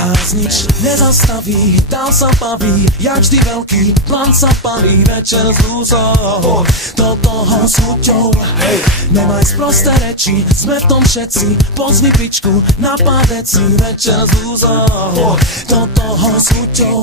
Nás nič nezastaví, dál sa baví, jak vždy veľký plán sa palí. Večer s lúzou, do toho s chuťou. Nemaj sprosté reči, sme v tom všetci, pozvi pičku na pár deci. Večer s lúzou, do toho s chuťou.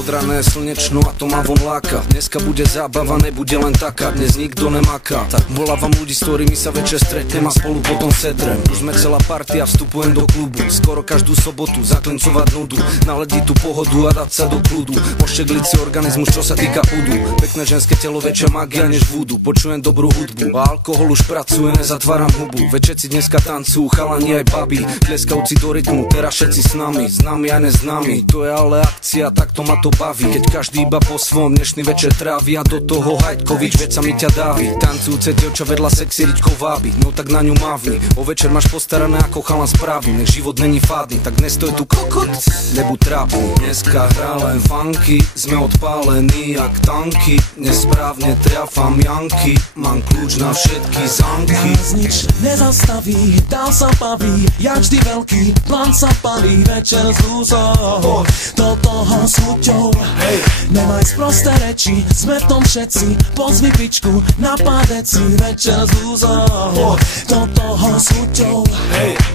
Od rané slnečno a to ma von láka. Dneska bude zábava, nebude len taká. Dnes nikto nemaká, tak volávam ľudí, s ktorými sa večer stretnem a spolu potom sedrem. Už sme celá partia, vstupujem do klubu skoro každú sobotu, zaklincovať nudu, naladiť tú pohodu a dať sa do kľudu. Oštegliť si organizmus, čo sa týka údu. Pekné ženské telo, väčšia magia než vúdu. Počujem dobrú hudbu a alkohol už pracuje, nezatváram hubu. Veď všetci dneska tancujú, chalani aj babi, tleskavci do rytmu, teraz všetci s nami, známi aj neznámi. To je ale akcia, tak to ma to baví. Keď každý iba po svom dnešný večer trávi a do toho Hajtkovič, veď sa mi ťa dávi. Tancujúce dievča vedľa sexy riďkou vábi, no tak na ňu mávni. O večer máš postarané ako chalan správny. Nech život není fádny, tak nestoj tu kokot, nebuď trápny. Dneska hrá len funky, sme odpálení jak tanky. Nesprávne triafam janky, mám kľúč na všetky zámky. Nás nič nezastaví, dál sa baví, jak vždy veľký plán sa palí. Večer s lúzou, do toho s chuťou. Nemaj sprosté reči, sme v tom všetci, pozvi pičku na pár deci. Večer s lúzou, do toho s chuťou.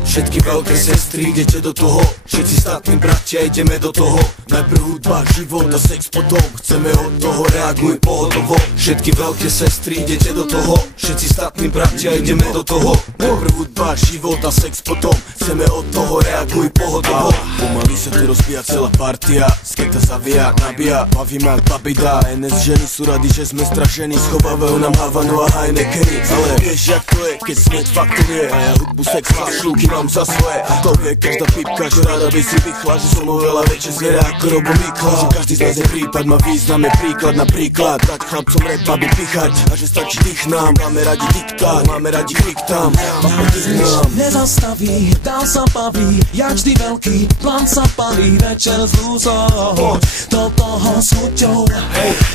Všetky veľké sestry, idete do toho, všetci statní bratia, ideme do toho. Najprv hudba, život a sex potom, chceme od toho, reaguj pohotovo. Všetky veľké sestry, idete do toho, všetci statní bratia, ideme do toho. Najprv hudba, život a sex potom, chceme od toho, reaguj pohotovo. Pomaly sa tu rozbíja celá partia, sketa zavia, nabíja, bavíme jak babida. NS ženy sú rady, že sme strašení, schovávajú nám Havanu a Heinekeny. Ale vieš jak to je, keď smet fakturuje a ja hudbu, sex, šľúky mám za svoje. To vie každá pipka, že rada by si vychla, že som oveľa väčšie zviera ako Robo Mikla. Že každý z nás je prípad, má význam, je príklad. Napríklad dať chlapcom rap, aby pichať, a že stačí dých nám. Máme radi diktát, máme radi krik tam. Nás nič nezastaví, dál sa baví, jak vždy veľký plán sa palí. Večer s lúzou, do toho s chuťou.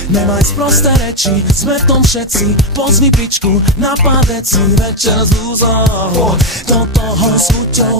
Nemaj sprosté reči, sme v tom všetci, pozvi pičku na pár deci. Večer s lúzou, do toho s chuťou.